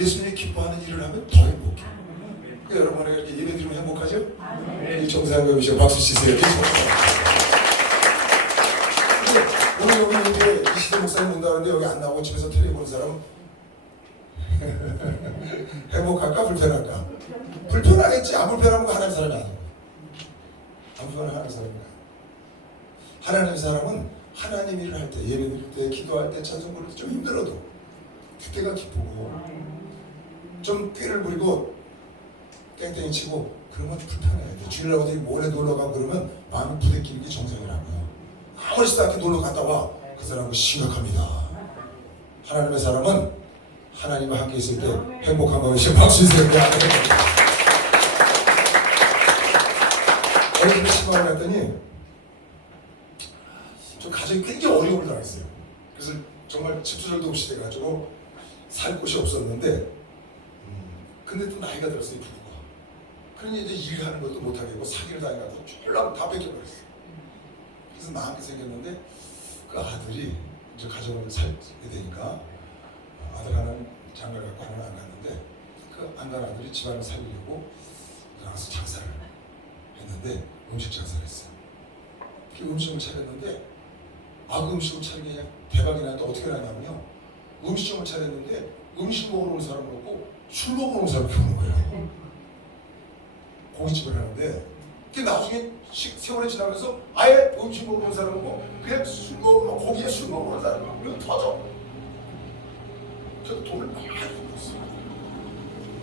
예수님이 기뻐하는 일을 하면 더 행복해. 그러니까 여러분 이렇게 예배드리면 행복하죠? 네. 정상을 배우시고 박수 치세요. 오늘 여기 이제 이시대 목사님 온다는데 여기 안 나오고 집에서 텔레비 보는 사람은 행복할까 불편할까? 불편하겠지. 안 불편하면 하나님 사람이 아니고. 안 불편하면 하나님 사람이 아니고. 하나님 사람은 하나님 일을 할 때, 예배 드릴 때, 기도할 때, 찬송 부를 때 좀 힘들어도 그때가 기쁘고 좀 꾀를 부리고 땡땡이 치고 그러면 불편해야 돼. 주일날 어디 몰래 놀러 가고 그러면 마음이 부대끼는 게 정상이라고요. 아무렇지도 않게 놀러 갔다 와. 그 사람은 심각합니다. 하나님의 사람은 하나님과 함께 있을 때 행복한 것이 박수 주세요. 어느 심화를 했더니 저 가정이 굉장히 어려움을 당했어요. 그래서 정말 집수절도 없이 돼가지고 살 곳이 없었는데 근데 또 나이가 들었어요. 부부가. 그러니 이제 일하는 것도 못하겠고 사기를 당해가지고 쫄라고 다 뺏겨버렸어요. 그래서 나한테 생겼는데 그 아들이 이제 가정을 살게 되니까 아들 하나는 장가를 갖고 하나는 안 갔는데 그 안 간 아들이 집안을 살리려고 나가서 장사를 했는데 음식 장사를 했어요. 그 음식을 차렸는데 그 음식을 차리는 게 대박이 나는데 어떻게 나냐면요. 음식점을 차렸는데 음식 먹으러 온 사람은 없고 술 먹으러 온 사람이 오는 거예요. 고깃집을 하는데 그 나중에 세월이 지나면서 아예 음식 먹으러 온 사람은 없고 그냥 술 먹으러 고기에 술 먹으러 온 사람은 그냥 터져. 그래서 돈을 많이 벌었어요.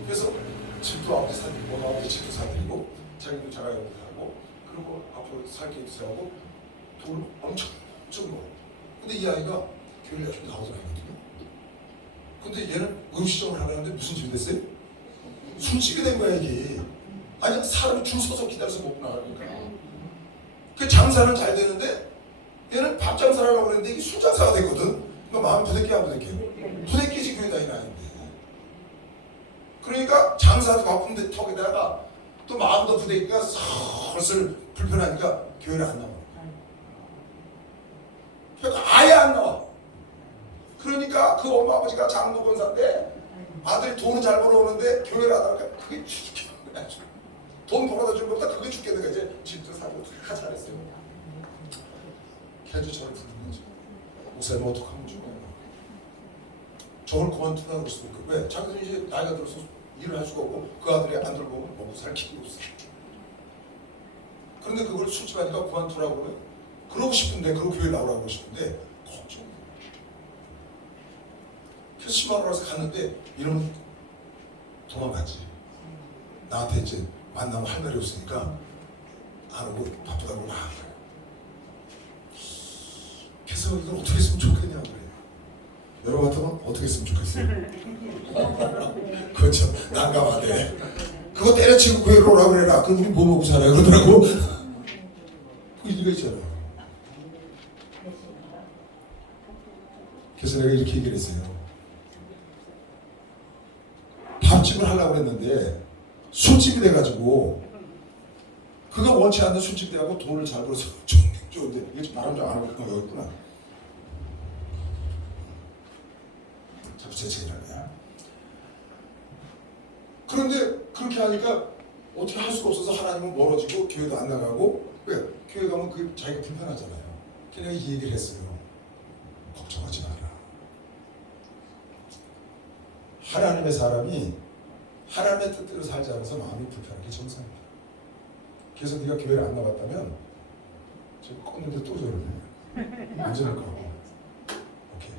그래서 집도 아버지 사드리고 아버지 집도 사드리고 자기도 자가용도 사고 그리고 앞으로 살 계획도 세우고 돈을 엄청 먹어. 근데 이 아이가 교회를 열심히 나오던 아이거든요. 근데 얘는 음식점을 하려는데 무슨 집이 됐어요? 술집이 된 거야 이게. 아니 사람이 줄 서서 기다려서 먹고 나가니까. 그 장사는 잘 되는데 얘는 밥 장사를 하려고 그랬는데 이게 술 장사가 됐거든. 그러니까 마음이 부대끼 안 부대끼? 부대끼지 교회 다니는 아닌데. 그러니까 장사도 바쁜데 턱에다가 또 마음도 부대끼가 슬슬 불편하니까 교회를 안 나와. 그러니까 아예 안 나와. 그러니까 그 엄마 아버지가 장로 권사인데 아들이 돈은 잘 벌어오는데 교회를 안 나가니까 그게 죽겠는 거야. 돈 벌어다 준 것보다 그게 죽겠는 거야. 이제 집도 사고 다 잘했어요. 걔도 저를 부르는 거죠. 목사님 어떡하면 좋아요. 저걸 그만두라고 그럴 수도 있고 왜? 자기들이 이제 나이가 들어서 일을 할 수가 없고 그 아들이 안 들고 오면 먹고 살 기회가 없어. 그런데 그걸 술집 하니까 그만두라고 그러면 그러고 싶은데 그러고 교회 나오라고 그러고 싶은데 걱정. 그래서 10만 원 와서 갔는데 이러면 도망가지. 나한테 이제 만나면 할 말이 없으니까 안 오고 바쁘다고 나간 거예요. 그래서 이걸 어떻게 했으면 좋겠냐고 그래요. 여러분 같으면 어떻게 했으면 좋겠어요? 그렇죠. 난감하네. 그거 때려치고 교회로 오라고 그래라. 그럼 우리 뭐 먹고 살아요? 그러더라고. 그 일리가 있잖아. 그래서 내가 이렇게 얘기를 했어요. 밥집을 하려고 했는데 술집이 돼가지고 그거 원치 않는 술집 돼가고 돈을 잘 벌어서 좋은데 이게 좀 바람 좀 안 오니까 여기 있구나. 자꾸 재채기하네. 그런데 그렇게 하니까 어떻게 할 수가 없어서 하나님은 멀어지고 교회도 안 나가고 왜? 교회 가면 그 자기가 불편하잖아요. 그냥 이 얘기를 했어요. 걱정하지 마라. 하나님의 사람이 하나님의 뜻대로 살지 않아서 마음이 불편한 게 정상입니다. 그래서 네가 교회를 안 나갔다면 저 껐는데 또 저러네. 안 저럴 거고. 오케이.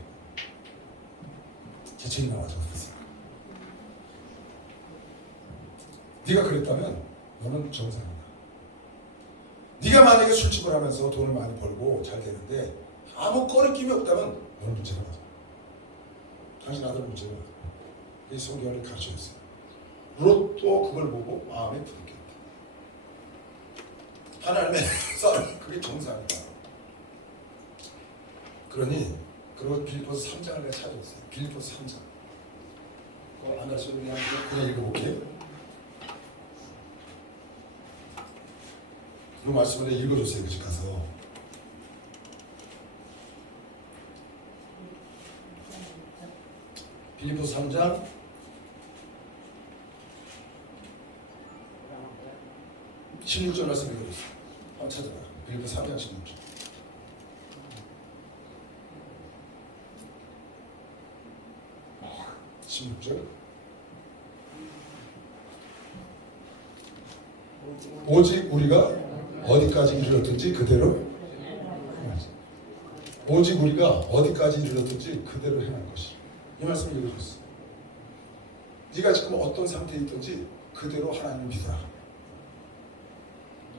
재채기 나와서 그랬어요. 네가 그랬다면 너는 정상이다. 네가 만약에 술집을 하면서 돈을 많이 벌고 잘 되는데 아무 꺼리낌이 없다면 너는 문제가 맞아. 당신 아들 문제가 맞아. 이 성경을 가르쳐줬어요. 롯도 그걸 보고 마음에 부딪혔다. 하나님의 사람 그게 정상이다. 그러니 그리고 빌립보서 3장을 내가 찾아봤어요. 빌립보서 3장. 그거 안 가르쳐도 그냥 읽어볼게요. 그 말씀을 내가 읽어줬어요. 그 집 가서. 빌립보서 3장 16절 말씀 읽어보세요. 한번 찾아봐. 빌립보 3장 16절. 16절. 오직 우리가 어디까지 이르렀든지 그대로, 오직 우리가 어디까지 이르렀든지 그대로 행할 것이. 이 말씀을 읽어줬어. 네가 지금 어떤 상태에 있든지 그대로 하나님을 믿어라.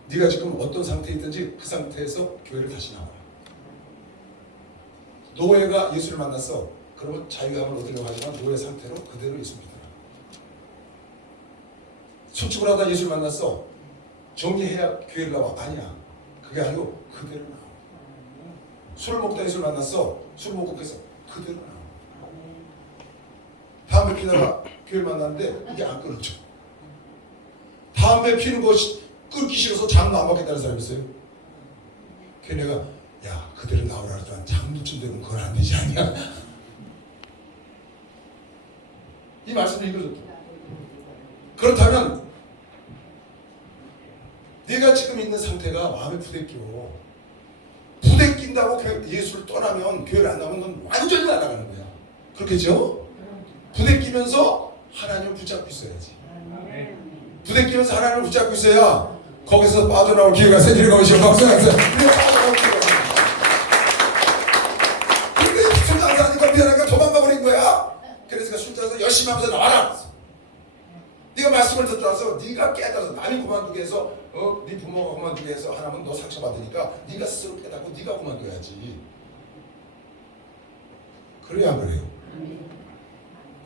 네가 지금 어떤 상태에 있든지 그 상태에서 교회를 다시 나와라. 노예가 예수를 만났어. 그러면 자유함을 얻으려고 하지만 노예 상태로 그대로 예수 믿어라. 술집을 하다 예수를 만났어. 정리해야 교회를 나와. 아니야. 그게 아니고 그대로 나와. 술을 먹다 예수를 만났어. 술을 먹고 그래서 그대로 나와. 담배 피다가 교회를 만났는데 이게 안 끊어져. 담배 피는 것이 끊기 싫어서 장도 안 받겠다는 사람이 있어요. 걔네가 야 그대로 나오라 하더만 장도쯤 되면 그건 안 되지 않냐. 이 말씀을 읽어줬다. 그렇다면 내가 지금 있는 상태가 마음에 부대껴. 부대낀다고 예수를 떠나면 교회를 안 나오면 넌 완전히 날아가는 거야. 그렇겠죠? 부대끼면서 하나님을 붙잡고 있어야지. 부대끼면서 하나님을 붙잡고 있어야 거기서 빠져나올 기회가 생기는 것이요. 박수하세요. 근데 술장사니까 미안하니까 도망가 버린 거야. 그래서 술장사 열심히 하면서 나와라. 네가 말씀을 듣고 나서 네가 깨달아서 남이 그만두게 해서 네 부모가 그만두게 해서 하나면 너 상처받으니까 네가 스스로 깨닫고 네가 그만둬야지. 그래야 안 그래요?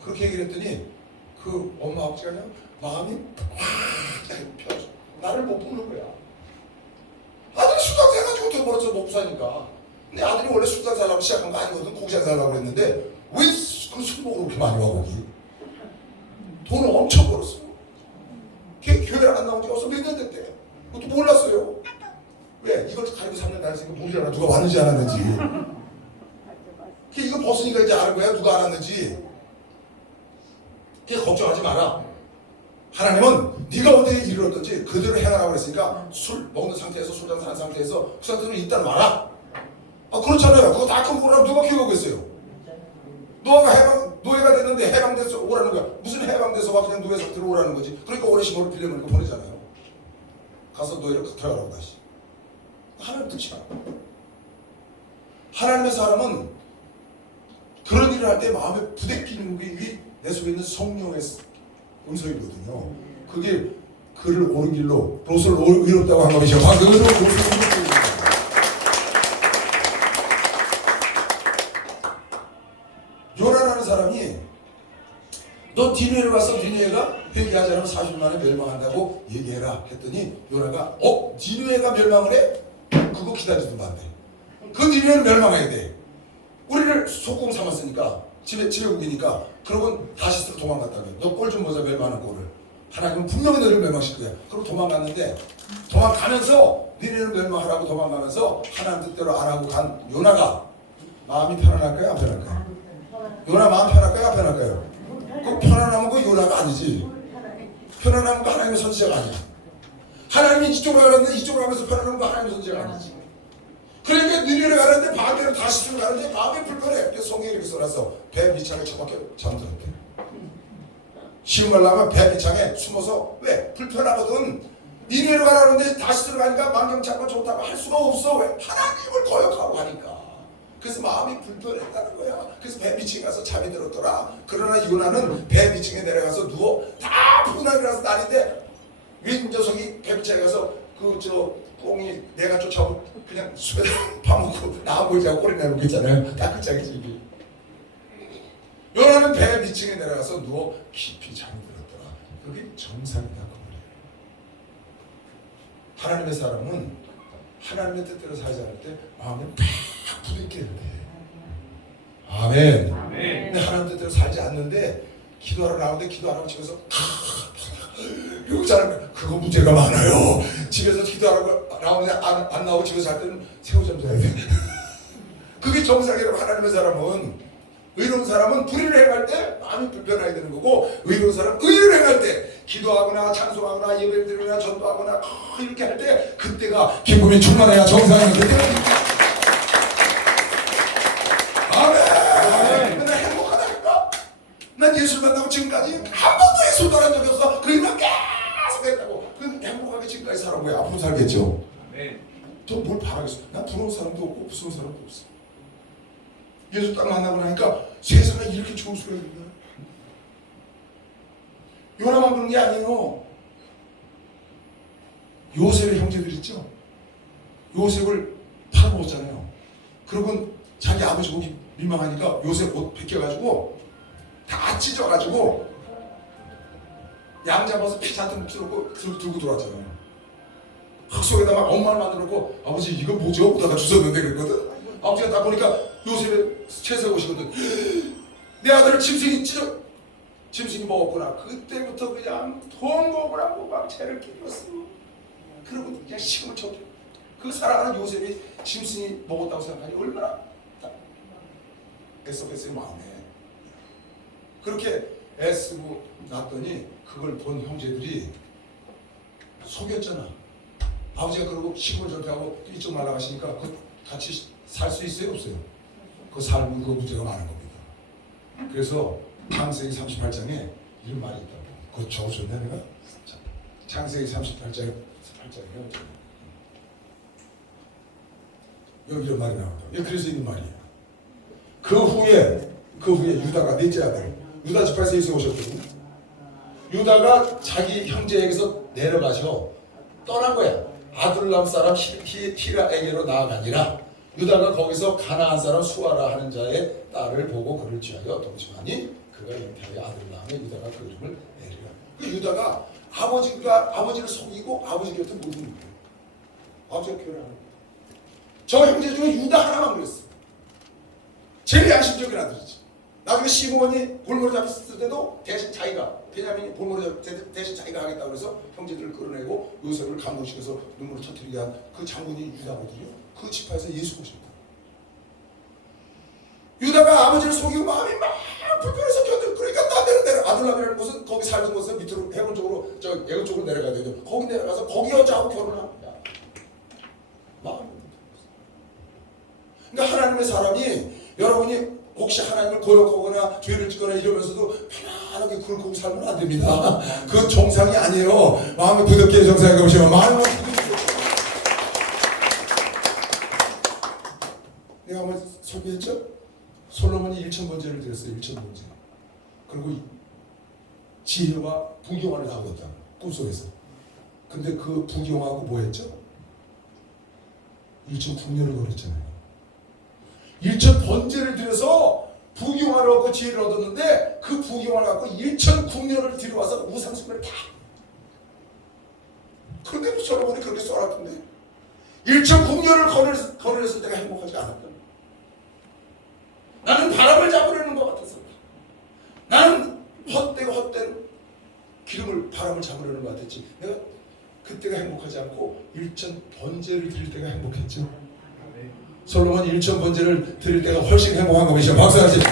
그렇게 얘기를 했더니 그 엄마 아버지가 그냥 마음이 펴져. 나를 못 보는 거야. 아들이 술장사 해가지고 돈 벌어서 먹고 사니까. 근데 아들이 원래 술장사 하려고 시작한 거 아니거든. 고기장사 하려고 했는데 왜 그 술 먹으러 그렇게 많이 와 거기. 돈을 엄청 벌었어. 걔 교회를 안 나온 지 어서 몇 년 됐대. 그것도 몰랐어요. 왜? 이걸 가지고 3년 다녔으니까 모르잖아. 누가 왔는지 안 왔는지. 걔 이거 벗으니까 이제 아는 거야. 누가 안 왔는지. 걔 걱정하지 마라. 하나님은 네가 어디에 이르렀든지 그대로 행하라고 그랬으니까 술 먹는 상태에서 술잔 산 상태에서 그 상태로 일단 와라. 아 그렇잖아요. 그거 다 끊고 오라면 누가 키우겠어요? 노예가 됐는데 해방돼서 오라는 거야. 무슨 해방돼서 와 그냥 노예 상태로 오라는 거지. 그러니까 오래 심호를 빌려먹으니까 보내잖아요. 가서 노예를 들어가라고 다시. 하나님 듣지 마. 하나님의 사람은 그런 일을 할 때 마음에 부대끼는 게 내 속에 있는 성령의 음성이거든요. 그게 그를 옳은 길로 롯을 의롭다고 한 것이죠. 방금 롯을 요나라는 사람이 너 니느웨를 가서 니느웨가 회개하지 않으면 40일 만에 멸망한다고 얘기해라 했더니 요나가 니느웨가 멸망을 해? 그거 기다리지도 말래. 그 니느웨는 멸망해야 돼. 우리를 속공 삼았으니까 지배국이니까 그러고 다시스로 도망갔다면 너 꼴 좀 보자. 멸망하는 꼴을 하나님은 분명히 너를 멸망시킬 거야. 그리고 도망갔는데 도망가면서 니네를 멸망하라고 도망가면서 하나님 뜻대로 안 하고 간 요나가 마음이 편안할까요? 안 편할까요? 요나 마음 편할까요? 안 편할까요? 그 편안하면 그 요나가 아니지. 편안하면 그 하나님의 선지자가 아니야. 하나님이 이쪽으로 가는데 이쪽으로 가면서 편안하면 그 하나님의 선지자가 아니지. 그러니까 니네를 가는데 반대로 다시스로 가는데 마음이 불편해. 그래서 성경에 이렇게 써놨어. 배 밑창에 처박혀 잠들었대. 쉬운 말로 하면 배 밑창에 숨어서 왜? 불편하거든. 니네로 가라는데 다시스로 가니까 만경창고 좋다고 할 수가 없어. 왜? 하나님을 거역하고 하니까. 그래서 마음이 불편했다는 거야. 그래서 배 밑층에 가서 잠이 들었더라. 그러나 요나는 배 밑층에 내려가서 누워 다 분하게 날인데 윗 녀석이 배 밑층에 가서 꽁이 내가 쫓아오고 그냥 숲에다 파묻고 나무 보이자고 꼬리 내놓고 있잖아요. 딱 그 짝이지 이게. 요나는 배 밑층에 내려가서 누워 깊이 잠이 들었더라. 그게 정상이다 그 말이에요. 하나님의 사람은 하나님의 뜻대로 살지 않을 때 마음에 팍 부딪혀야 돼. 아멘. 근데 하나님 뜻대로 살지 않는데 기도하러 나오는데 기도 안 하고 집에서 이러고 자는 거야. 그거 문제가 많아요. 집에서 기도하러 나오는데 안 나오고 집에서 할 때는 새우잠 자야 돼. 그게 정상이라고. 하나님의 사람은 의로운 사람은 불의를 행할 때 마음이 불편하게 되는 거고 의로운 사람은 의를 행할 때 기도하거나 찬송하거나 예배를 드리거나 전도하거나 이렇게 할 때 그때가 기쁨이 충만해야 정상인 그때가 아멘. 난 행복하다니까. 난 예수를 만나고 지금까지 한 번도 예수 떠난 적이 없어. 그 일만 계속 했다고. 그 행복하게 지금까지 살아보고 앞으로 살겠죠. 또 뭘 바라겠어. 난 부러운 사람도 없고 무서운 사람도 없어. 예수 딱 만나고 나니까 세상에 이렇게 좋을 수가 있나. 요나만 그런 게 아니에요. 요셉의 형제들 있죠. 요셉을 팔아먹었잖아요. 그러고 자기 아버지 보기 민망하니까 요셉 옷 벗겨가지고 다 찢어가지고 양 잡아서 피 잔뜩 묵혀놓고 들고 들어왔잖아요. 흙 속에다 막 엄마를 만들어놓고 아버지 이거 뭐지? 오다가 주웠는데 그랬거든. 아버지가 딱 보니까 요셉의 채색 옷이거든. 내 아들을 짐승이 먹었구나. 그때부터 그냥 돈 먹으라고 막 죄를 끼웠어. 그리고 그냥 식음을 쳤게. 그 사랑하는 요셉이 짐승이 먹었다고 생각하니 얼마나 애썼겠어요 마음에. 그렇게 애쓰고 났더니 그걸 본 형제들이 속였잖아. 아버지가 그러고 시골 전폐하고 이쪽 날아가시니까 그 같이 살 수 있어요 없어요? 그 삶은 그 문제가 많은 겁니다. 그래서 창세기 38장에 이런 말이 있다고. 그거 적어줬네 내가? 창세기 38장에 여기 이런 말이 나온다. 그래서 있는 말이에요. 그 후에 유다가 넷째 아들 유다 지파에서 예수 오셨거든요. 유다가 자기 형제에게서 내려가셔 떠난 거야. 아둘람 사람 히라에게로 나아가니라. 유다가 거기서 가나안 사람 수아라 하는 자의 딸을 보고 그를 취하여 동침하니 그가 잉태하여 아둘람에 유다가 그 이름을 내리라. 그 유다가 아버지를 속이고 아버지 곁에 못 있는 거예요. 아버지가 표현하는 거예요. 저 형제 중에 유다 하나만 그랬어. 제일 양심적인 아들이지. 나중에 시므온이 볼모로 잡혔을 때도 대신 자기가 베냐민이 볼모로 잡혔을 때 대신 자기가 하겠다고 해서 형제들을 끌어내고 요셉을 감동시켜서 눈물을 터뜨리게 한 그 장군이 유다거든요. 그 지파에서 예수 오십니다. 유다가 아버지를 속이고 마음이 막 불편해서 그러니까 딴 데로 내려. 아둘람이라는 곳은 거기 살던 곳은 밑으로 해군 쪽으로 저 애굽 쪽으로 내려가야 되죠. 거기 내려가서 거기 여자하고 결혼합니다. 마음이. 그러니까 하나님의 사람이 여러분이 혹시 하나님을 거역하거나 죄를 짓거나 이러면서도 편안하게 그걸 살면 안 됩니다. 그건 정상이 아니에요. 마음이 부득게 정상인 것이면 마음이 내가 한번 소개했죠? 솔로몬이 1000번제를 드렸어요. 1000번제. 그리고 지혜와 부경화를 나오겠다. 꿈속에서. 근데 그 부경화하고 뭐 했죠? 1000국년을 걸었잖아요. 1000번제를 드려서 부경화를 얻고 지혜를 얻었는데 그 부경화를 갖고 1000국년을 들여와서 우상숭배를 다. 그런데 솔로몬이 그렇게 쏘았던데 1000국년을 거느렸을 때가 행복하지 않았다. 나는 바람을 잡으려는 것 같아서 나는 헛된 기름을 바람을 잡으려는 것 같았지. 내가 그때가 행복하지 않고 1000번제를 드릴 때가 행복했죠. 솔로몬이 1000번제를 드릴 때가 훨씬 행복한 것이죠. 박수 하세요.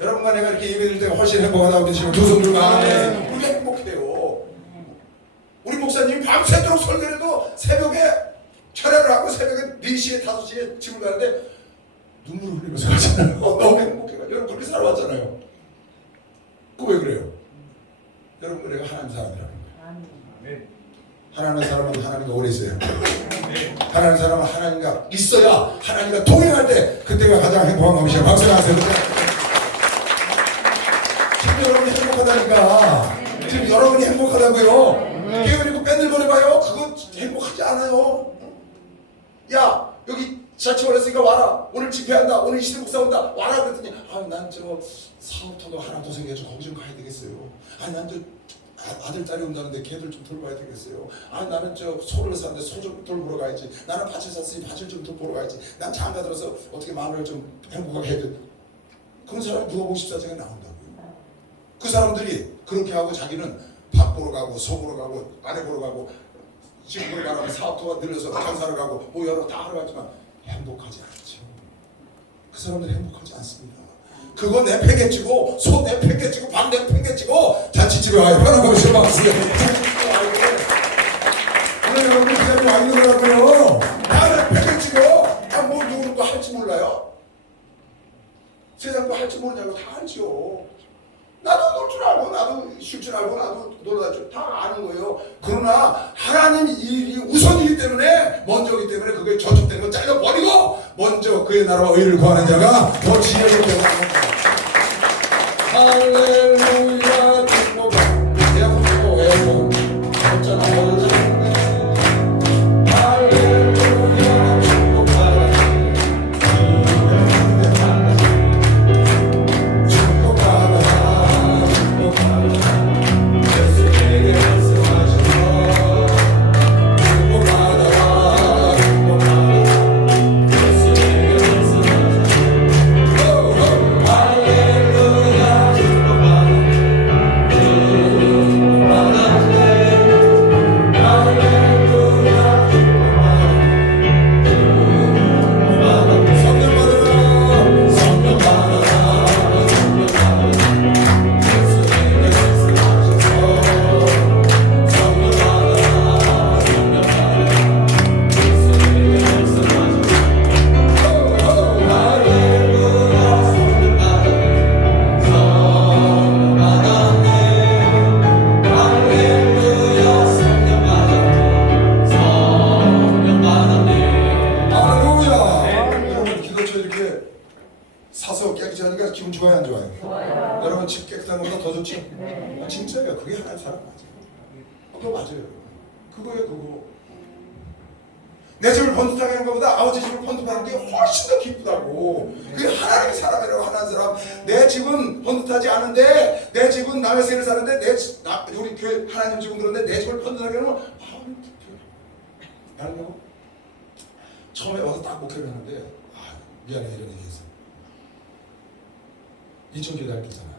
여러분과 내가 이렇게 예배 드릴 때가 훨씬 행복하다고 드시면 두 손 들고 아멘. 우리 행복해요. 우리 목사님이 밤새도록 설교를 해도 새벽에 철야를 하고 새벽에 4시에 5시에 집을 가는데 눈물을 흘리면서 가잖아요. 너무 행복해요. 여러분 그렇게 살아왔잖아요. 그거 왜 그래요? 여러분 내가 하나님 사람이라는 거예요. 하나님의 사람은 하나님과 오래 있어야 합니다. 하나님의 사람은 하나님과 있어야 하나님과 동행할 때 그때가 가장 행복한 것이에요. 박수 하세요. 지금 여러분이 행복하다니까. 지금 여러분이 행복하다고요. 깨어있고 뺀들거려봐요. 그거 행복하지 않아요. 야 여기 지하철 왔으니까 와라. 오늘 집회한다. 오늘 이시대 목사 온다. 와라 그랬더니 난 저 사업터도 하나 더 생겨서 거기 좀 가야 되겠어요. 난 저 아들 딸이 온다는데 걔들 좀 돌봐야 되겠어요. 나는 저 소를 샀는데 소 좀 돌보러 가야지. 나는 밭을 샀으니 밭을 좀 돌보러 가야지. 난 장가 들어서 어떻게 마음을 좀 행복하게 해야 돼. 그런 사람이 누가 54장에 나온다고요. 그 사람들이 그렇게 하고 자기는 밥 보러 가고 소 보러 가고 아내 보러 가고 지금 말하면 사업도가 늘려서 장사를 가고 뭐 여러 다 하러 가지만 행복하지 않죠. 그 사람들이 행복하지 않습니다. 그거 내팽개치고 소 내팽개치고 밥 내팽개치고 자취집에 와요. 편하고 있으면 왔어요. 오늘 여러분 그 자리에 와 있는 거라고요. 다 내팽개치고 뭐 누구는 거 할지 몰라요? 세상도 할지 모르냐고 다 알죠. 나도 놀 줄 알고 나도 쉴 줄 알고 나도 놀다 줄 다 아는 거예요. 그러나 하나님 일이 우선이기 때문에 먼저이기 때문에 그게 저축되는 거 잘라버리고 먼저 그의 나라와 의를 구하는 자가 더 지혜롭게 되는 겁니다. 할렐루야 축복 대학교 외고 없잖아. 사서 깨끗이 하니까 기분 좋아요 안 좋아요? 좋아요. 여러분 집 깨끗한 것보다 더 좋죠? 네. 진짜예요. 그게 하나님 사람 맞아요. 그거 맞아요. 그거예요 그거. 내 집을 번듯하게 하는 것보다 아버지 집을 번듯하는 게 훨씬 더 기쁘다고. 그게 하나님의 사람이라고. 하나님 사람. 내 집은 번듯하지 않은데 내 집은 남의 세를 사는데 우리 교회 하나님 집은 그런데 내 집을 번듯하게 하면 나는요 처음에 와서 딱 목회를 하는데 미안해 이런 얘기해서 인천교회 다닐 때잖아요.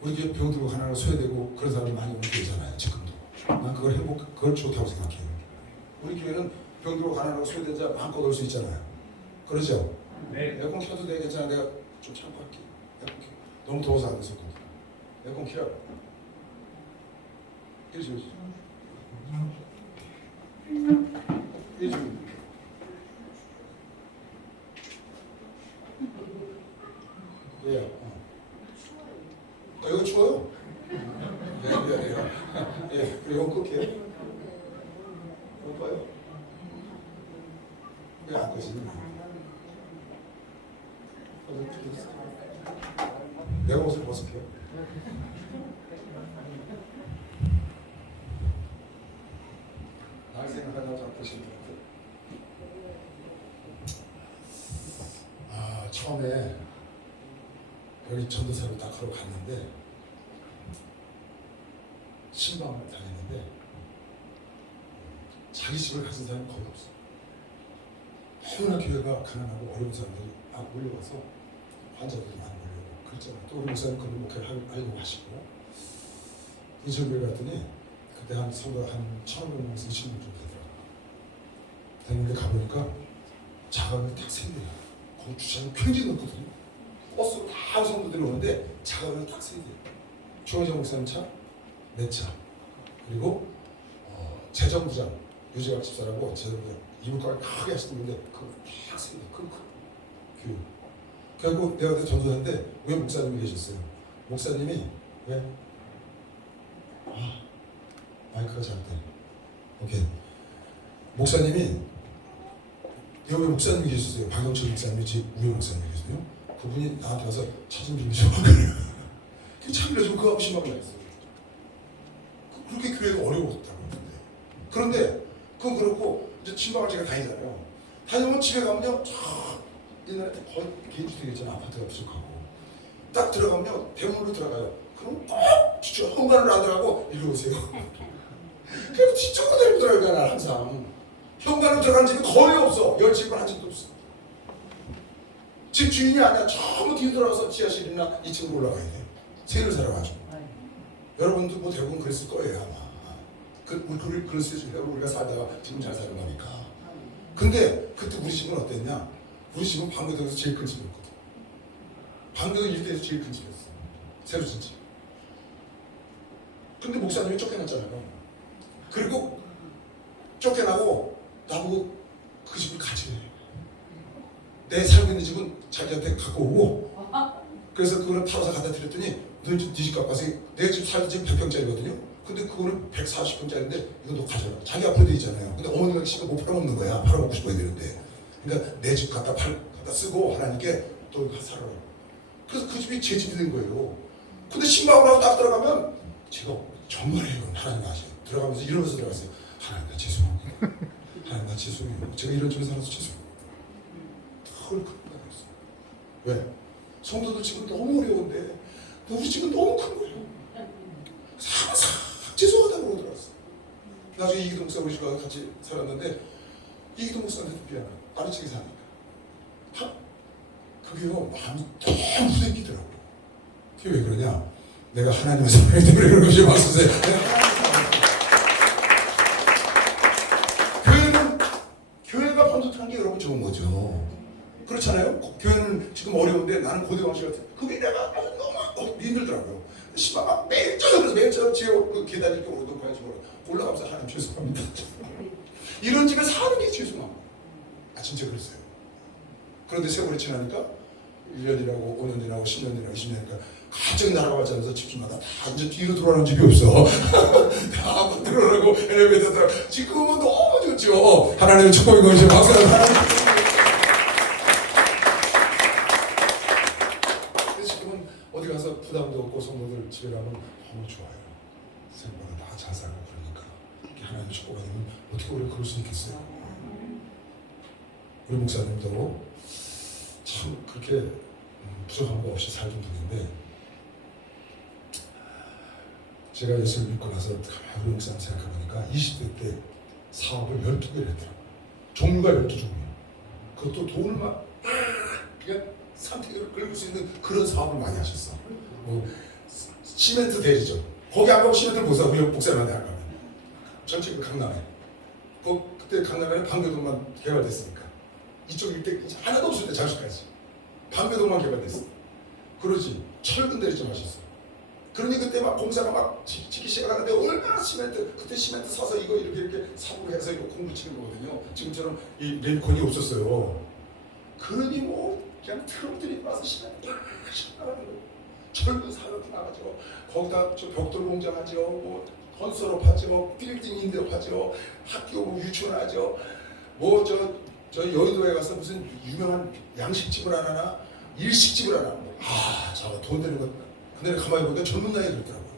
우리 교회 병들고 하나로 소외되고 그런 사람이 많이 오는 교회잖아요. 지금도. 난 그걸 좋다고 생각해요. 우리 교회는 병들고 가난하고 소외된 자 마음껏 올 수 있잖아요. 그러죠? 네. 에어컨 켜도 돼. 괜찮아. 내가 좀 참고 할게. 에어컨 켜. 너무 더워서 안 돼서. 에어컨 켜라. 이러지. 이러지. 예. 이거 추워요? 네, 미안해요. 예, 그리고 끌게요. 볼까요? 왜 안 꺼지니? 내가 옷을 벗을게요. 날 생각하다가 잡으시는 것 같아요. 처음에 여기 전도사로 딱 하러 갔는데 신방을 다녔는데 자기 집을 가진 사람이 거의 없어. 너무나 교회가 가난하고 어려운 사람들이 막 몰려와서 환자들이 많이 몰려오고 그랬잖아요. 또 우리 목사님 그런 목회를 하려고 하시고 인천교회 갔더니 그때 한 성도 한 1,500명에서 2,000명 정도 되더라고요. 됐는데 가보니까 자가를 딱 세대요. 거기 주차장 굉장히 넓거든요. 버스로 다 성도들이 오는데 자가를 딱 세대요. 조혜정 목사님 차, 내 차, 그리고 재정부장 유재학 집사라고 재정부장 이불가를 크게 하시는 분인데 그거 다 세대. 큰 교육. 결국 내가 그때 전도사인데 왜 목사님이 계셨어요? 목사님이 왜? 마이크가 잘 돼. 오케이. 목사님이 여기 목사님이 계셨어요. 박영철 목사님이 제 우영 목사님이 계셨어요. 그분이 나한테 와서 차좀 좀 그래요. 차비를 좀 그 없이 막 했어요. 그렇게 교회가 어려웠다고 했는데. 그런데 그건 그렇고 이제 친박을 제가 다니잖아요. 다니면 집에 가면요, 옛날에 거의 개인주택이었잖아. 아파트가 부족하고 딱 들어가면요 대문으로 들어가요. 그럼 꼭 현관으로 안 들어가고 이리 오세요. 그래서 뒤쪽으로 데리고 들어가요. 난 항상 현관으로 들어가는 집이 거의 없어. 10집은 한 집도 없어. 집 주인이 아니야. 전부 뒤로 들어가서 지하실이나 2층으로 올라가야 돼. 세를 살아가지고. 여러분도 뭐 대부분 그랬을 거예요 아마. 그랬을 수 있어요. 우리가 살다가 지금 잘 사는 거니까. 근데 그때 우리 집은 어땠냐? 우리 집은 방배동에서 제일 큰 집이었거든. 방교동 일대에서 제일 큰 집이었어. 새로 진 집. 근데 목사님이 쫓겨났잖아요. 그리고 쫓겨나고 나보고 그 집을 가지래. 내 살고 있는 집은 자기한테 갖고 오고, 그래서 그거를 팔아서 갖다 드렸더니 너 집 갖고 와서 내 집 살던 집 100평짜리거든요. 근데 그거는 140평짜리인데 이건 너 가져라. 자기 앞으로 돼 있잖아요. 근데 어머니가 씨가 못 팔아먹는 거야. 팔아먹고 싶어야 되는데. 그러니까 내 집 갖다 쓰고 하나님께 또 살아라. 그래서 그 집이 제 집이 된 거예요. 근데 신방을 하고 딱 들어가면 제가 정말이에요. 하나님 아세요. 들어가면서 이러면서 들어갔어요. 하나님 나 죄송합니다. 하나님 나 죄송해요. 제가 이런 쪽에 살아서 죄송해요. 헐 큰가 됐어요. 왜? 성도들 지금 너무 어려운데 우리 집은 너무 큰 거예요. 항상 죄송하다고 그러더라고요. 나중에 이기동 목사 우리 집과 같이 살았는데 이기동 목사한테도 미안해. 빠르치게 사니까. 그게요 마음이 너무 후대끼더라고요. 그게 왜 그러냐? 내가 하나님의 사랑이 때문에 그런 것이 왔었어요. 교회가 번듯한 게 여러분 좋은 거죠. 그렇잖아요. 교회는 지금 어려운데 나는 고대왕실 같은 그게 내가 너무 힘들더라고요. 막 매일 저녁 매일 저녁 제 계단 이렇게 오르던 식으로 올라가면서 하나님 죄송합니다. 이런 집에 사는 게 죄송합니다. 아 진짜 그랬어요. 그런데 세월이 지나니까 1년이라고 5년이라고 10년이라고 20년이니까 갑자기 나라가 왔잖아서 집집마다 다 이제 뒤로 돌아가는 집이 없어. 다 들어오라고 엘리베이터 타고 지금은 너무 좋죠. 하나님의 축복인 것이죠. 박수 하나님. 지금은 어디 가서 부담도 없고 성도들 집에 가면 너무 좋아요. 생각보다 다 잘 살고 그러니까 하나님의 축복을 받으면 어떻게 우리가 그럴 수 있겠어요. 우리 목사님도 참 그렇게 부족한 거 없이 살던 분인데 제가 예수를 믿고 나서 가만히 우리 목사님 생각해보니까 20대 때 사업을 12개를 했더라고요. 종류가 12종류예요. 그것도 돈을 막 그냥 산택으로 긁을 수 있는 그런 사업을 많이 하셨어. 뭐 시멘트 대리점. 거기 안 가면 시멘트를 못 사. 우리 목사님한테 안 가면. 전체 그 강남에. 그때 강남에는 방교동만 개발됐으니까. 이쪽 일대 하나도 없을 때 장수까지. 방교동만 개발됐어. 그러지. 철근 대리점 하셨어. 그러니 그때 막 공사가 막 짓기 시작하는데 얼마나 시멘트 그때 시멘트 사서 이거 이렇게 사고 해서 이거 공구 치는 거거든요. 지금처럼 이 레일콘이 없었어요. 그러니 뭐 그냥 트럭들이 와서 시멘트 막 나가는 거예요. 철근 사업도 나가죠. 거기다 저 벽돌 공장하죠. 뭐 건설업 하죠. 빌딩 인대업 하죠. 학교 뭐 유치원하죠. 뭐 저 여의도에 가서 무슨 유명한 양식집을 하나 일식집을 하나. 저거 돈 되는 거. 근데 가만히 보니까 젊은 나이에 그렇더라고요.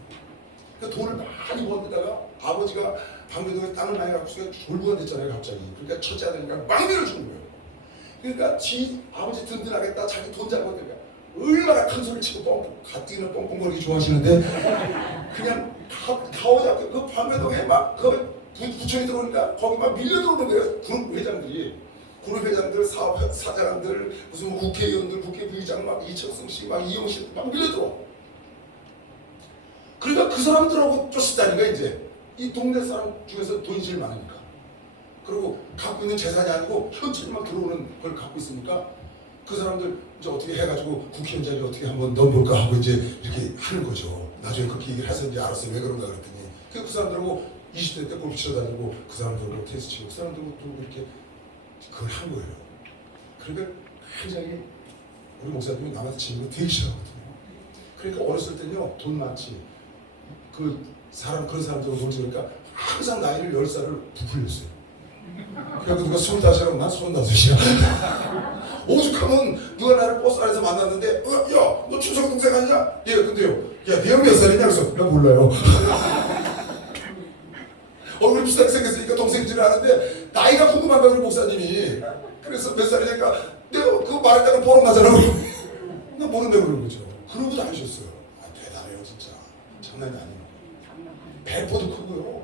그러니까 돈을 많이 버는데다가 아버지가 방배동에 땅을 많이 갖고 있으니까 졸부가 됐잖아요 갑자기. 그러니까 첫째 아들이니까 막 밀어주는 거예요. 그러니까 지 아버지 든든하겠다 자기 돈 잘 버니까 얼마나 큰 소리 치고 가뜩이나 뻥뻥거리기 좋아하시는데 그냥 가오잡고 그 방배동에 막 그 부천이 들어오니까 거기 막 밀려 들어오는 거예요. 그룹 회장들이. 그룹 회장들, 사장들, 무슨 뭐 국회의원들, 국회부의장 막 이철승 씨, 막 이용 씨 막 밀려 들어와. 그러니까 그 사람들하고 쫓았다니까 이제 이 동네 사람 중에서 돈이 제일 많으니까. 그리고 갖고 있는 재산이 아니고 현찰만 들어오는 걸 갖고 있으니까 그 사람들 이제 어떻게 해가지고 국회의원 자리 어떻게 한번 넣어볼까 하고 이제 이렇게 하는 거죠. 나중에 그렇게 얘기를 해서 이제 알았어요. 왜 그런가 그랬더니 그 사람들하고 20대 때 골프 치러 다니고 그 사람들하고 테니스 치고 그 사람들하고 또 이렇게 그걸 한 거예요. 그러니까 굉장히 우리 목사님이 남한테 치는 거 되게 싫어하거든요. 그러니까 어렸을 때는요 돈 많지 그 사람 그런 사람들하고 놀지 그러니까 항상 나이를 10살을 부풀렸어요. 그래서 누가 25이라고 난 35이야. 오죽하면 누가 나를 버스 안에서 만났는데 야 너 춘석 동생 아니냐? 예 근데요 야 네 형 몇 살이냐? 그래서 나 몰라요. 얼굴이 비슷하게 생겼으니까 동생인 줄 아는데 나이가 궁금한 거야 우리 목사님이. 그래서 몇 살이니까 내가 그거 말했다가 보러 가잖아. 나 모른다고 그러는 거죠. 그러고 다니셨어요. 대단해요 진짜. 장난이 아니에요. 배포도 크고요.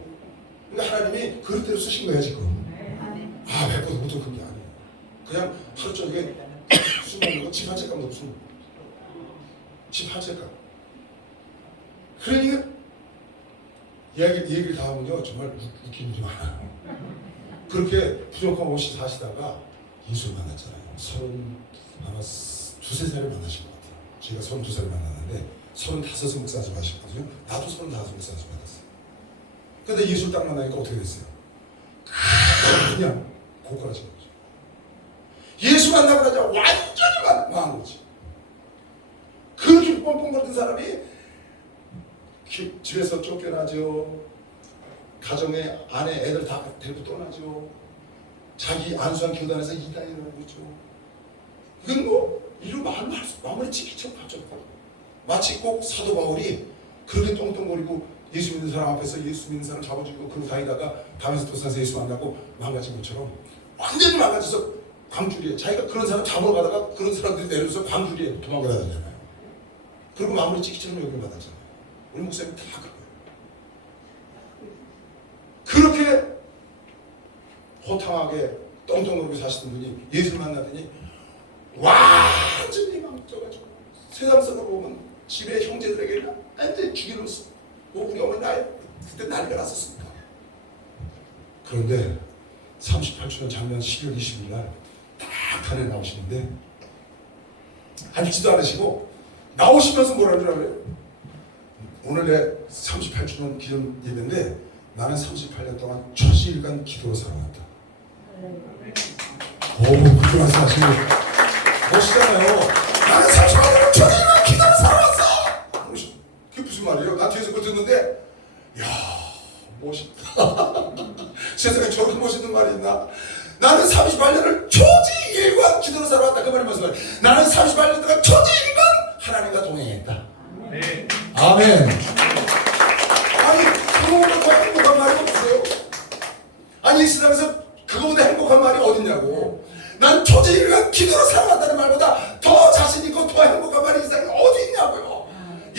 그러니까 하나님이 그릇대로 쓰신 거야 지금. 배포도 보통 큰 게 아니에요. 그냥 하루 종일 술 먹는 거 집 한 채 값도 없어. 집 한 채 값. 그러니까 얘기를 다 하면요 정말 웃기는 일이 많아요. 그렇게 부족한 없이 사시다가 예수를 만났잖아요. 아마 2~3살에 만나신 것 같아요. 제가 32살 만났는데 35에 목사님 하셨거든요. 나도 35에 목사님 받았어요. 근데 예수를 딱 만나니까 어떻게 됐어요? 그냥 고꾸라진 거죠. 예수 만나고 나자 완전히 망한 거지. 그렇게 뻥뻥거리던 사람이 집에서 쫓겨나죠. 가정에 아내 애들 다 데리고 떠나죠. 자기 안수한 교단에서 이단이라고 그러죠. 이건 뭐 이런 마음을 지키처럼 하죠. 마치 꼭 사도 바울이 그렇게 똥똥거리고 예수 믿는 사람 앞에서 예수 믿는 사람 잡아주고 그러고 다니다가 다메섹 도상에서 예수 만나고 망가진 것처럼 완전히 망가져서 광주리에 자기가 그런 사람 잡으러 가다가 그런 사람들이 내려서 광주리에 도망가야 되잖아요. 그리고 마무리 찍기처럼 여기를 받았잖아요. 우리 목사님 다 그거예요. 그렇게 호탕하게 똥똥거리고 사시던 분이 예수를 만나더니 완전히 망쳐가지고 세상적으로 보면 집에 형제들에게 완전히 죽여놓았어. 뭐 우리 어머니 나이 그때 난리가 났었습니다. 그런데 38주년 작년 12월 20일 날 딱 탄에 나오시는데 앉지도 않으시고 나오시면서 뭐라 그러더라고요. 오늘 내 38주년 기념 예배인데 나는 38년 동안 초지일관 기도로 살아왔다. 오, 그렇게 말씀하시고 멋있잖아요. 나는 38년 초지일관 기도로 살아왔어. 그게 무슨 말이에요? 나 뒤에서 그걸 듣는데 이야 멋있다. 세상에 저렇게 멋있는 말이 있나? 나는 38년을 초지일관 기도로 살아왔다. 그 말이 무슨 말이에요? 나는 38년 동안 초지일관 하나님과 동행했다. 네. 아멘. 아니 그거보다 더 행복한 말이 없어요. 아니 이 세상에서 그거보다 행복한 말이 어딨냐고. 난 초지일관 기도로 살아왔다는 말보다 더 자신 있고 더 행복한 말이 이 세상에 어디 있냐고요.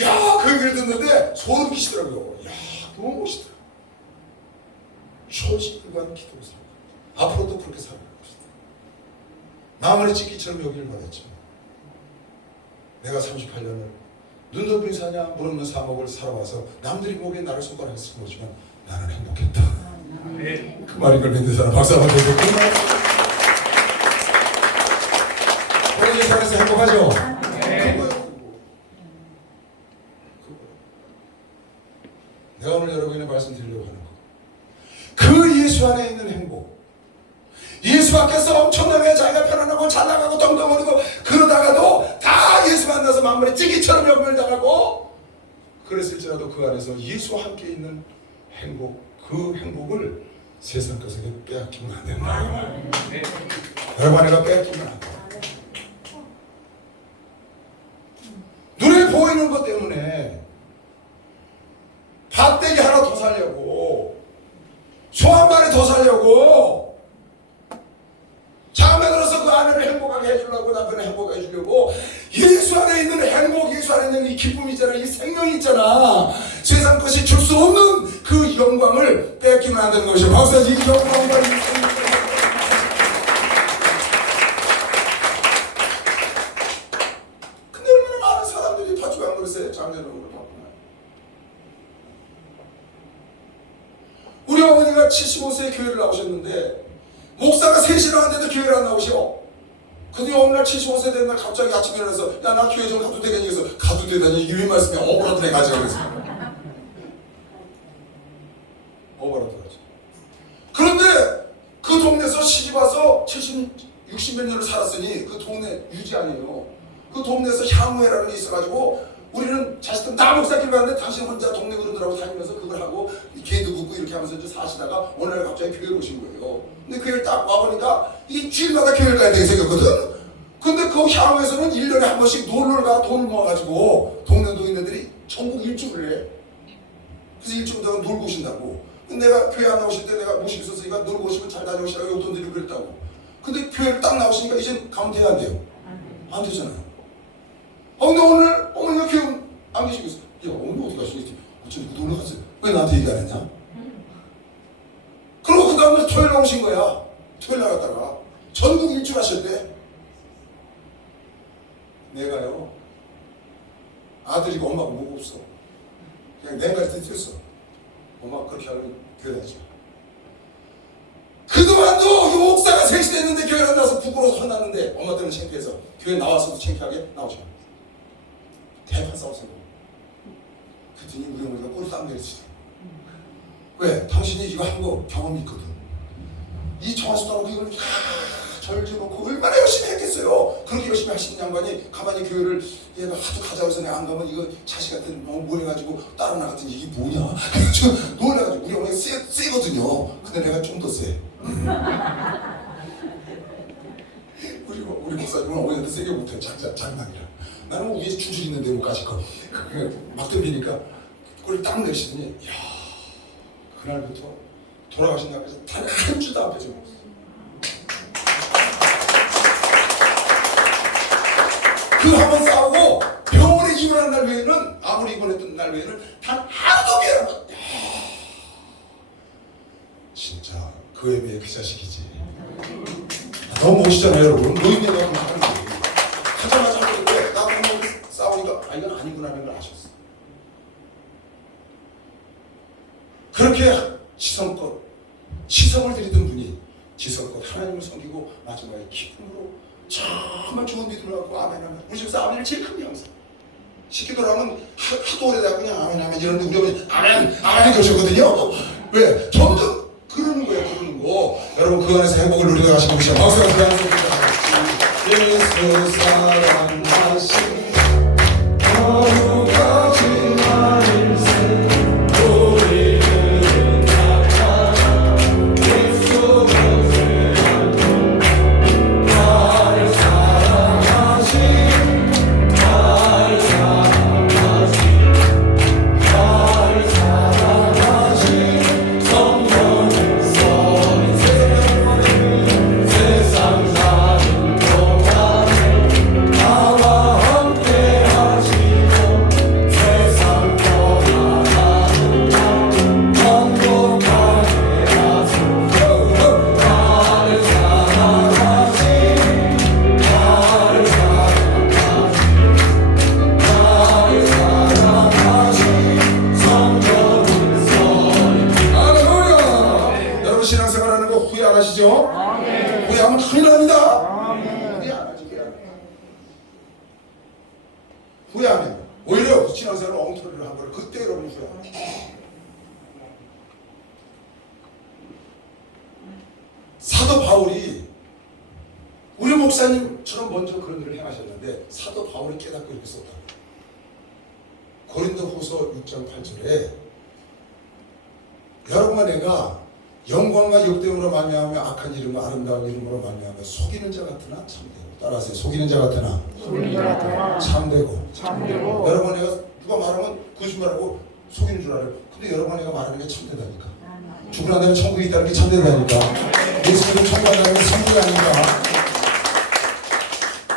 야, 그 얘기를 듣는데 소름 끼치더라고요. 야, 너무 멋있다. 초지일관 기도로 살아. 앞으로도 그렇게 살아갈 것이다. 마무리 찍기처럼 여기를 받았죠. 내가 38년을 눈 덮인 사냐 물 없는 사목을 살아와서 남들이 보기엔 나를 손가락에 쓴 거지만 나는 행복했다. 네. 그 말인 걸 믿는 사람 박수 한번 주세요. 우리 세상에서 행복하죠? 네. 내가 오늘 여러분에게 말씀드리려고 하는 거. 그 예수 안에 있는 행복. 예수 밖에서 엄청나게 자기가 편안하고 잘 나가고 덩덩거리고 그러다가도 다 예수 만나서 마무리 찌기처럼 역멸 당하고 그랬을지라도 그 안에서 예수와 함께 있는 행복, 그 행복을 세상 것에게 빼앗기면 안 된다. 네. 여러분 안에가 빼앗기면 안 된다. 눈에 보이는 것 때문에 밭대기 하나 더 살려고 소 한 마리 더 살려고 자매들어서 그 아내를 행복하게 해주려고 남편을 행복하게 해주려고 예수 안에 있는 행복, 예수 안에 있는 이 기쁨이 있잖아, 이 생명이 있잖아. 세상 것이 줄 수 없는 그 영광을 뺏기면 안 되는 것이죠. 박수 이 영광과 이 생명. 근데 얼마나 많은 사람들이 파주간 그릇에 장례를 우리 어머니가 75세에 교회를 나오셨는데 목사가 3시를 하는데도 교회를 안 나오셔. 근데 어느 날 75세 된 날 갑자기 아침에 일어나서 야 나 교회 좀 가도 되겠니? 그래서 가도 되다니 이게 왜 말씀이야? 억울하더니 가자 그래서 억울하더니 가자. 그런데 그 동네에서 시집와서 60몇 년을 살았으니 그 동네 유지 아니에요. 그 동네에서 향후회라는 게 있어가지고 우리는 자식들 다 목사길 가는데 당신 혼자 동네 그런들하고 다니면서 그걸 하고 개도 묻고 이렇게 하면서 이제 사시다가 어느 날 갑자기 교회에 오신 거예요. 근데 교회를 딱 와보니까 이 주일마다 교회를 가야 되게 생겼거든. 근데 그 향후에서는 1년에 한 번씩 놀러 가 돈을 모아가지고 동네 노인네들이 전국 일주를 해. 그래서 일주일 동안 놀고 오신다고. 근데 내가 교회 안 나오실 때 내가 모시고 있었으니까 놀고 오시면 잘 다녀오시라고 용돈 드리고 그랬다고. 근데 교회를 딱 나오시니까 이젠 가면 돼야 안 돼요? 안 되잖아요. 근데 오늘 어머니가 교회 안 계시고 있어. 야 어머니 어디 가시겠지? 어차피 그 동네 갔어요. 왜 나한테 얘기 안 했냐? 그리고 그 다음날 토요일 나오신 거야. 토요일 나갔다가 전국 일주일 하셨대. 내가요 아들이고 엄마가 뭐가 없어. 그냥 냉갈 때 뛰었어. 엄마 그렇게 하면 교회 다니지 마. 그동안도 이 목사가 3시 됐는데 교회 안 나와서 부끄러워서 혼났는데 엄마 때문에 창피해서 교회 나와서도 창피하게 나오지 마. 한참 싸웠어요. 그랬더니 우리 어머니가 꼬리 딱 내리시더라고. 왜? 당신이 이거 한 거 경험이 있거든. 이 정화수다라고 이걸 절제놓고 얼마나 열심히 했겠어요. 그렇게 열심히 하시는 양반이 가만히 교회를 얘가 하도 가자고 해서 내가 안 가면 이거 자식 같은 뭐해가지고 따로 나갔더니 이게 뭐냐. 그래서 놀라가지고 우리 어머니가 세거든요. 근데 내가 좀 더 세. 우리 목사님은 어머니한테 세게 못해. 장난이라. 나는 뭐 위에 줄줄 있는데 못 가실 거. 막 덤비니까 꼬리 딱 내시더니 야 그날부터 돌아가신 날까지 단 한 주도 안 빼줘먹었어. 그 한 번 싸우고 병원에 입원한 날 외에는 아무리 입원했던 날 외에는 단 하나도 미안한 거. 진짜 그 애매의 그 자식이지. 너무 멋있잖아요 여러분. 노인네가 그렇게 하는 거예요. 하자마자 하는데 나하고 싸우니까 아 이건 아니구나 하는 걸 아셨어. 그렇게 시성을 드리던 분이 지성껏 하나님을 섬기고 마지막에 기쁨으로 정말 좋은 믿음을 갖고 아멘 하면 우리 집에서 아멘을 제일 크게 항상 시키더라면 하도 오래되고 그냥 아멘 하면 이러는데 우리 어머니 아멘 그러셨거든요. 왜? 점점 그러는 거예요. 그러는 거. 여러분 그 안에서 행복을 누리고 가시고 계시죠. 박수가 그 안에서 예수 사랑하신 거룩하신 하늘새 신앙생활하는 거 후회 안 하시죠? 후회하면 큰일 납니다. 후회 안 하죠. 후회하면 오히려 신앙생활을 엉터리를 한 거를 그때 여러분 후회하죠. 사도 바울이 우리 목사님처럼 먼저 그런 일을 행하셨는데 사도 바울이 깨닫고 이렇게 썼다. 고린도후서 6장 8절에 여러분과 내가 영광과 역대음으로 말미암아 악한 이름과 아름다운 이름으로 말미암아 속이는 자 같으나 참되고 따라하세요. 속이는 자 같으나 참되고 여러분 내가 누가 말하면 거짓말하고 속이는 줄 알아요. 근데 여러분 내가 말하는 게 참되다니까. 죽은 안 되면 천국이 있다는 게 참되다니까. 예수님은 천국한다는 게 천국이 아닌가.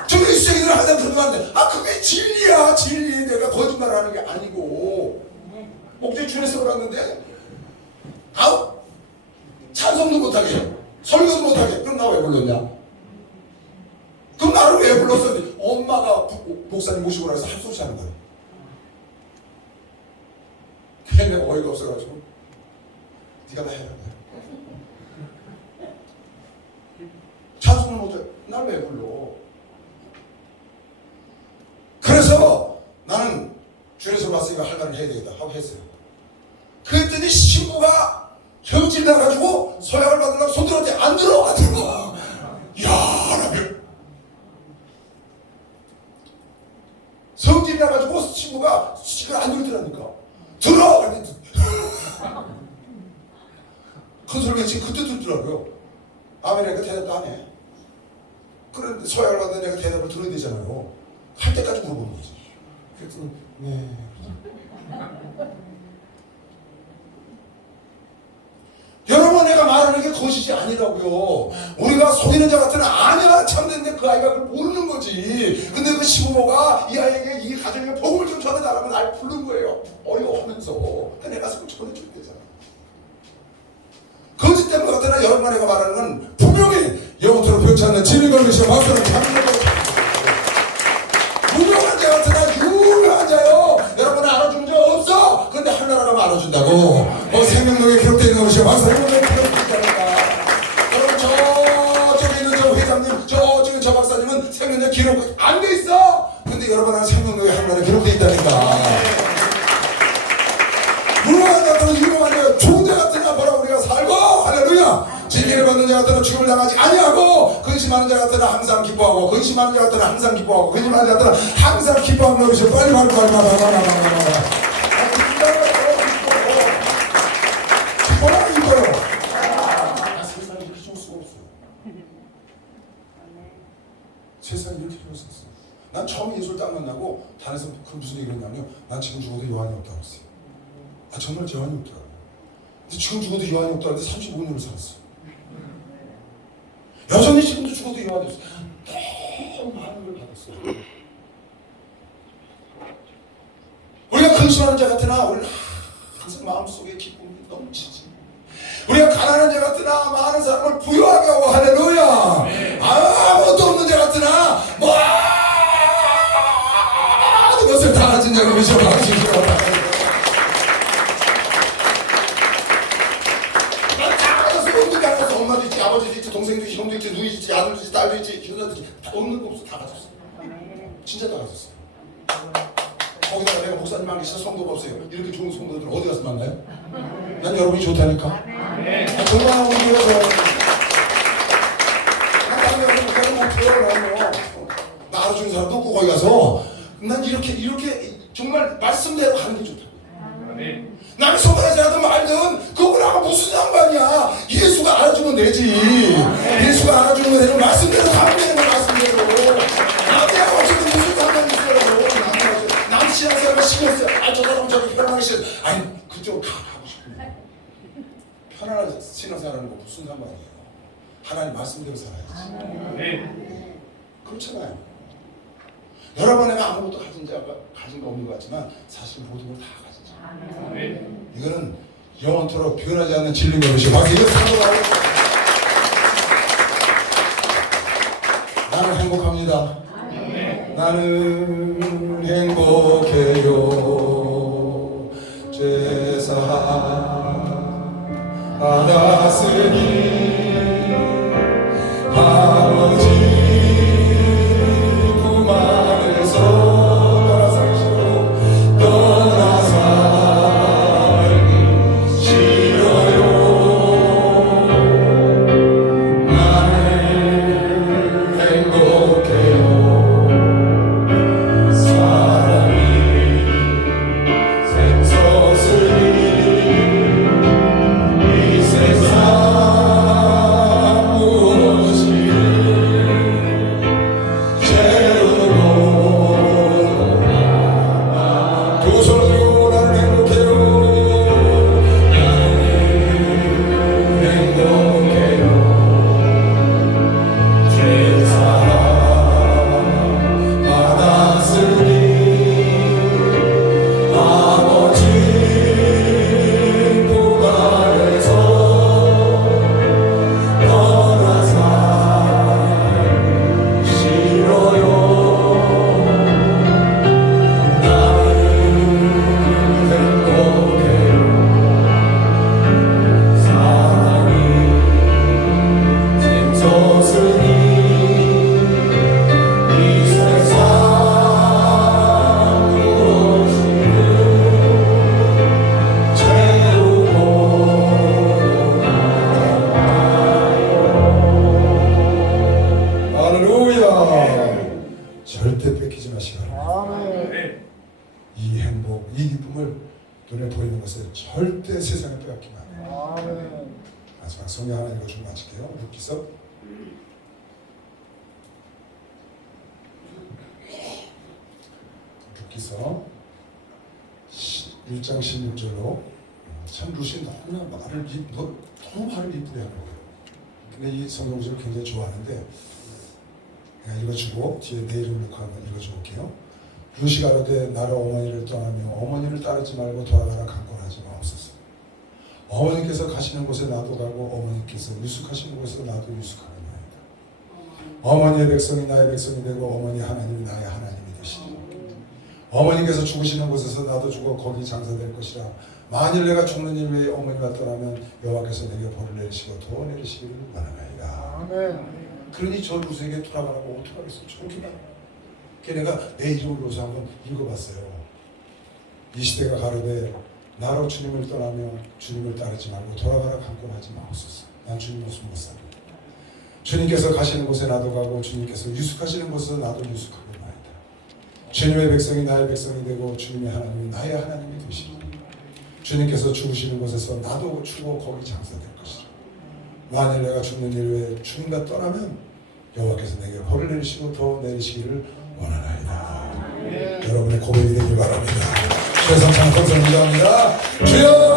저 그리스도인들은 항상 그러면 안 돼. 아 그게 진리야. 진리. 내가 거짓말하는 게 아니고 목재 줄에서 올랐는데 아우 찬송도 못하게 설교도 못하게 그럼 나 왜 불렀냐? 그럼 나를 왜 불렀어? 엄마가 목사님 모시고 나서 할 소리 하는 거야. 걔네 어이가 없어가지고 네가 다 해라. 찬송을 못해. 날 왜 불러? 그래서 나는 줄에서 봤으니까 할 말을 해야 되겠다 하고 했어요. 그랬더니 신부가 형질 나가지고 서약을 받으려고 손 들었는데 안 들어. 야 라면 성질이 나가지고 친구가 수식을 안 들더라니까. 들어! 큰 소리가 지금 그때 들더라고요. 아멘이니까 대답도 안 해. 그런데 서약을 받는 내가 대답을 들어야 되잖아요. 할 때까지 물어보는 거지. 그랬더니 네. 여러분 내가 말하는 게 거짓이 아니라고요. 우리가 속이는 자 같으면 아니야 참되는데 그 아이가 그걸 모르는 거지. 근데 그 시부모가 이 아이에게 이 가정에 복음을 좀 전해달라고 날 부른 거예요. 어이없으면서 내가 그걸 전해줄 때잖아. 거짓 때문 같으나 여러분 내가 말하는 건 분명히 영원토록 변치 않는 진리가 것이야. 박수를 잡는 거. 무명한 자 같으나 유명한 자요. 여러분 알아주는 자 없어. 근데 하나라면 알아준다고. 생명력에 기록되어 있는 것이 바로 생명력에 기록되어 있다니까. 여러분 저쪽에 있는 저 회장님, 저쪽에 저 박사님은 생명력 기록 안 돼 있어. 근데 여러분 한 생명력에 하나에 기록되어 있다니까. 당하지 아니하고 근심하는 자 같으나 항상 기뻐하고 근심하는 자 같으나 항상 기뻐하고 근심하는 자 같으나 항상 기뻐하는 것이요 빨리 기뻐요. 세상이 이렇게 좋을 수가 없어. 세상이 이렇게 좋을 수 없어. 난 처음 예수를 딱 만나고 단에서 그 무슨 얘기를 했냐면요, 난 지금 죽어도 요한이 없다고 했어요. 정말 요한이 없더라고요. 근데 지금 죽어도 요한이 없다고 했는데 35년을 살았어. 여전히 지금도 죽어도 요한이 없어. 너무 많은 걸 받았어. 우리가 근심하는 자 같으나 우리는 항상 마음속에 기쁨이 넘치지. 우리가 가난한 자 같으나 많은 사람을 부유하게 하고 할렐루야. 아무것도 없는 자 같으나 모든 것을 다 가진 자를 위해서 방식으로 난 다 가졌어. 없는 게 아니었어. 엄마도 있지, 아버지도 있지, 동생도 있지, 형도 있지, 누이도 있지, 아들도 있지, 딸도 있지, 형도 있지. 다 없는 거 없어. 다 가졌어. 진짜 다 가졌어. 거기다가 내가 목사님한테 진짜 성도가 없어요. 이렇게 좋은 성도들 어디 가서 만나요? 난 여러분이 좋다니까. 정말 우리가 나 알아주는 사람도 없고 거기 가서 난 이렇게 정말 말씀대로 가는 게 좋다고. 나는 성공하지 않든 말든 그거랑 무슨 상관이야. 예수가 알아주면 되지. 예수가 알아주는 거 되면 말씀대로 가면 되는 거야. 말씀대로. 남자가 어쨌든 무슨 상관이 있어요. 남 신앙생활을 신경 써. 저 사람 저기 편안하게 싫어. 아니 그쪽 다 가고 싶은데 편안한 신앙생활하는 거 무슨 상관이에요. 하나님 말씀대로 살아야지. 그렇잖아요. 여러분 내가 아무것도 가진 거 없는 것 같지만 사실 모든 걸 다 가진 자. 이거는 영원토록 변하지 않는 진리 노릇이 박이를 사도하고 나는 행복합니다. 나는 행복해요. 제사 받았으니 아버지 절대 뺏기지 마시기 바랍니다. 이 행복, 이 기쁨을 눈에 보이는 것을 절대 세상에 빼앗기면 안 돼요. 마지막 성경 하나 읽어주고 마칠게요. 룻기서 1장 16절로 참 룻이 너무 말을 이쁘게 하는 거예요. 근데 이 성경 구절을 굉장히 좋아하는데 읽어주고 뒤에 내 이름을 넣고 한번 읽어줘 볼게요. 룻이 가로되 나로 어머니를 떠나며 어머니를 따르지 말고 돌아가라 강권하지 마옵소서. 어머니께서 가시는 곳에 나도 가고 어머니께서 유숙하시는 곳에 나도 유숙하느니이다. 어머니의 백성이 나의 백성이 되고 어머니 하나님이 나의 하나님이 되시리라. 어머니께서 죽으시는 곳에서 나도 죽어 거기 장사될 것이라. 만일 내가 죽는 일 외에 어머니가 떠나면 여호와께서 내게 벌을 내리시고 더 내리시기를 원하나이다. 아멘. 그러니 저 룻에게 돌아가라고 어떻게 하겠어요? 좋기만. 내가 내 이름을 넣어서 한번 읽어봤어요. 이 시대가 가로되 나로 주님을 떠나며 주님을 따르지 말고 돌아가라 강권하지 마옵소서. 난 주님 없으면 못 살아. 주님께서 가시는 곳에 나도 가고 주님께서 유숙하시는 곳에 나도 유숙하겠나이다. 주님의 백성이 나의 백성이 되고 주님의 하나님이 나의 하나님이 되시리라. 주님께서 죽으시는 곳에서 나도 죽어 거기 장사될 것이라. 만일 내가 죽는 일 외에 주님과 떠나면 여호와께서 내게 벌을 내리시고 더 내리시기를 원하나이다. 여러분의 고백이 되길 바랍니다. 최성찬 감사합니다. 주여